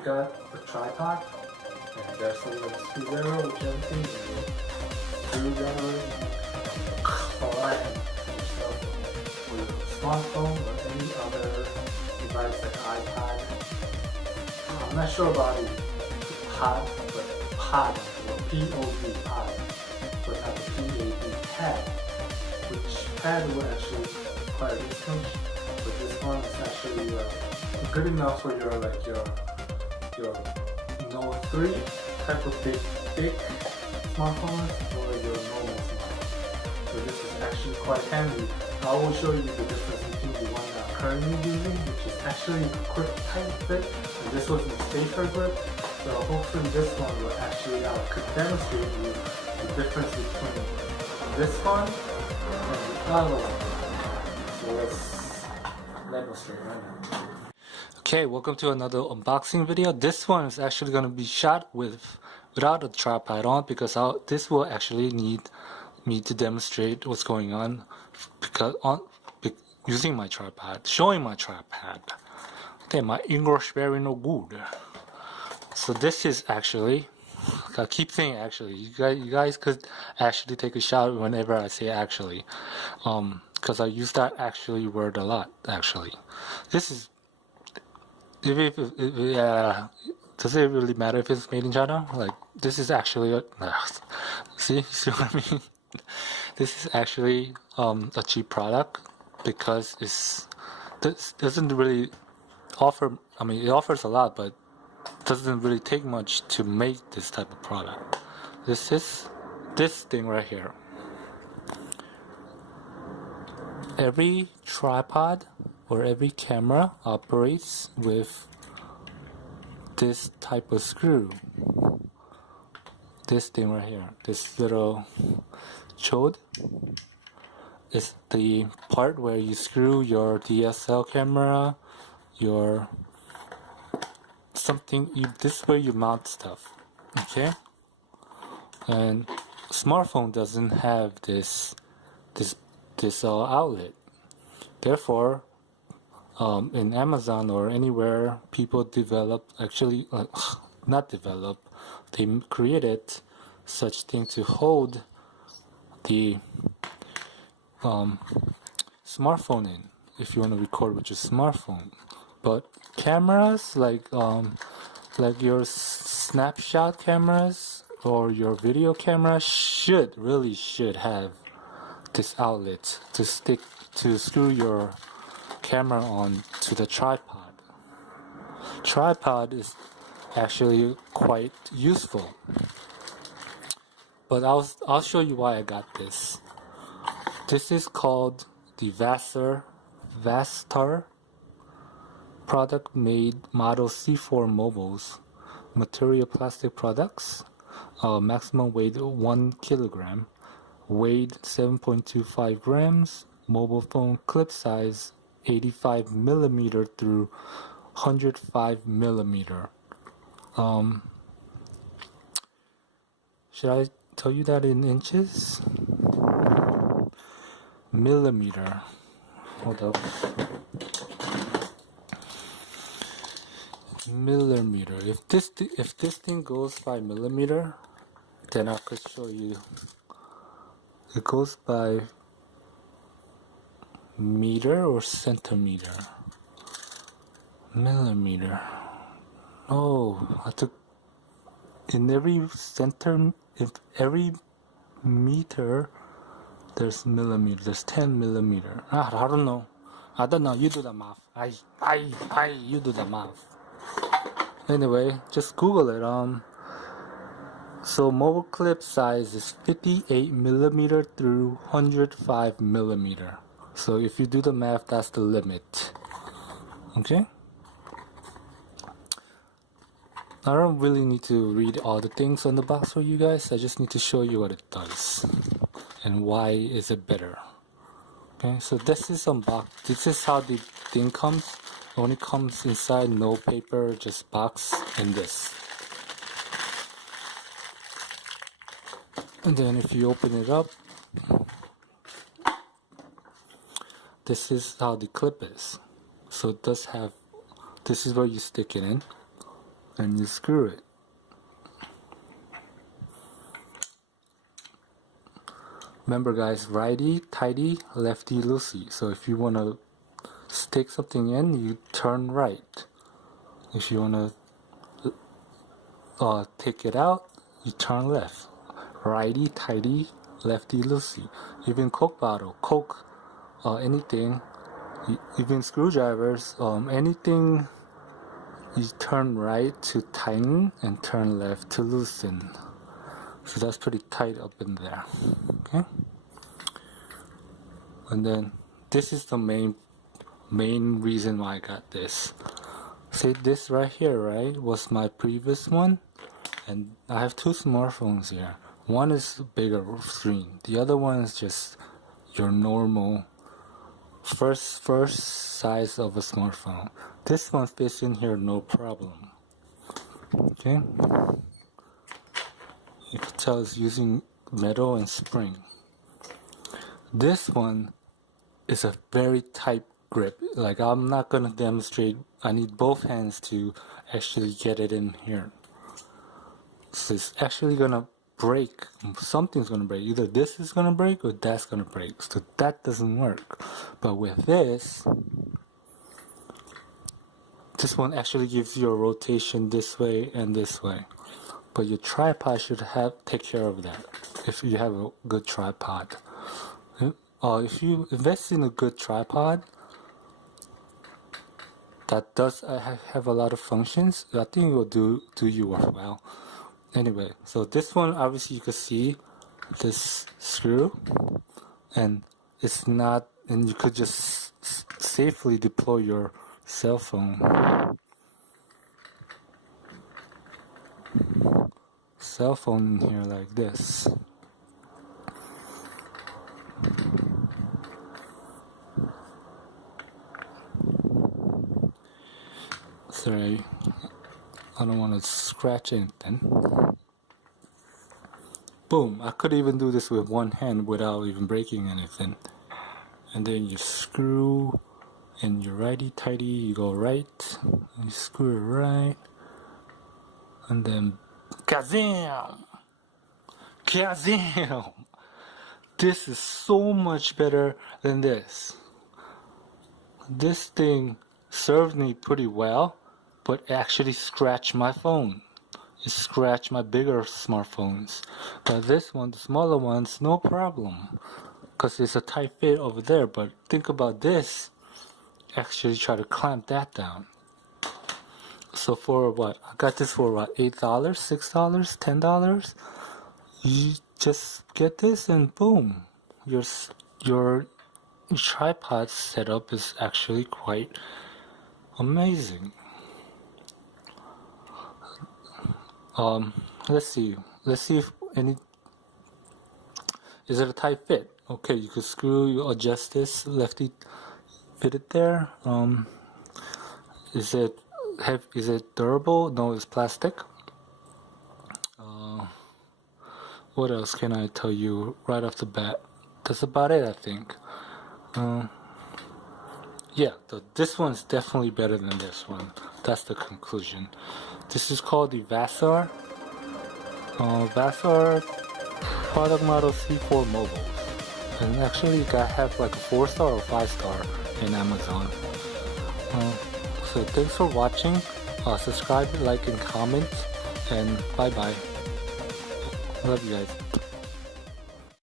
you got a tripod, and there's a little screwdriver which everything, screwdriver, collect yourself with a smartphone or any other device like iPad. I'm not sure about the pod, but pod, or P-O-D, pod, but not the P-A-D, pad, which pad will actually require this much, but this one is actually good enough for your Note 3 type of big smartphones or your normal smartphone. So this is actually quite handy. I will show you the difference between the one that I'm currently using, which is actually a quick tight fit, and this was a safer grip. So hopefully this one will actually could demonstrate you the difference between this one and the other one. So let's demonstrate right now. Okay, welcome to another unboxing video. This one is actually going to be shot without a tripod on, because this will actually need me to demonstrate what's going on using my tripod, showing my tripod. Okay, my English very no good. So this is actually, I keep saying actually, you guys could actually take a shot whenever I say actually, because I use that actually word a lot. Actually, this is. Does it really matter if it's made in China? Like, this is actually see what I mean? This is actually a cheap product, because this doesn't really offer. I mean, it offers a lot, but doesn't really take much to make this type of product. This is this thing right here. Every tripod or every camera operates with this type of screw. This thing right here, this little chode, is the part where you screw your DSL camera, your something. This is where you mount stuff. Okay, and smartphone doesn't have this outlet. Therefore, in Amazon or anywhere, people they created such thing to hold the smartphone in, if you want to record with your smartphone. But cameras like your snapshot cameras or your video cameras should have this outlet to screw your camera on to the tripod. Tripod is actually quite useful, but I'll show you why I got this. This is called the Vastar product made model C4 mobiles, material plastic products, maximum weight 1 kilogram, weighed 7.25 grams, mobile phone clip size 85 millimeter through 105 millimeter. Should I tell you that in inches? Millimeter. Hold up. Millimeter. If this thing goes by millimeter, then I could show you. It goes by meter or centimeter? Millimeter. Oh, I took in every meter there's millimeter. There's 10 millimeter. I don't know. You do the math. You do the math. Anyway, just Google it. So mobile clip size is 58 millimeter through 105 millimeter. So if you do the math, that's the limit. Okay? I don't really need to read all the things on the box for you guys. I just need to show you what it does and why is it better. Okay, so this is unboxed. This is how the thing comes. It only comes inside, no paper, just box and this. And then if you open it up, this is how the clip is. So it does have, this is where you stick it in. and you screw it. Remember guys, righty tighty, lefty loosey. So if you want to stick something in, you turn right. If you want to take it out, you turn left. Righty tighty, lefty loosey. Even Coke bottle, Coke, anything, even screwdrivers, anything, you turn right to tighten and turn left to loosen. So that's pretty tight up in there. Okay. And then this is the main reason why I got this. See, this right here, right, was my previous one, and I have two smartphones here. One is bigger screen. The other one is just your normal first size of a smartphone. This one fits in here no problem. Okay. You can tell it's using metal and spring. This one is a very tight grip. Like, I'm not gonna demonstrate. I need both hands to actually get it in here. So it's actually gonna break. Something's gonna break. Either this is gonna break or that's gonna break. So that doesn't work. But with this one actually gives you a rotation this way and this way. But your tripod should take care of that if you have a good tripod. If you invest in a good tripod that does have a lot of functions, I think it will do you well. Anyway, so this one, obviously you can see this screw, and it's not, and you could just safely deploy your cell phone. Cell phone in here like this. Sorry, I don't want to scratch anything. Boom, I could even do this with one hand without even breaking anything. And then you screw, and you're righty tighty, you go right, and you screw it right, and then kazam! Kazam! This is so much better than this. This thing served me pretty well, but it actually scratched my phone. It scratched my bigger smartphones. But this one, the smaller ones, no problem, because it's a tight fit over there. But think about this. Actually try to clamp that down. So for what? I got this for what? $8, $6, $10? You just get this and boom. Your tripod setup is actually quite amazing. Let's see if any, is it a tight fit? Okay, you could you adjust this, lefty, fit it there. Is it durable? No, it's plastic. What else can I tell you right off the bat? That's about it, I think. Yeah, this one's definitely better than this one. That's the conclusion. This is called the Vastar. Vastar product model C4 Mobile. And actually you gotta have like a 4-star or 5-star in Amazon. So thanks for watching. Subscribe, like, and comment. And bye bye. Love you guys.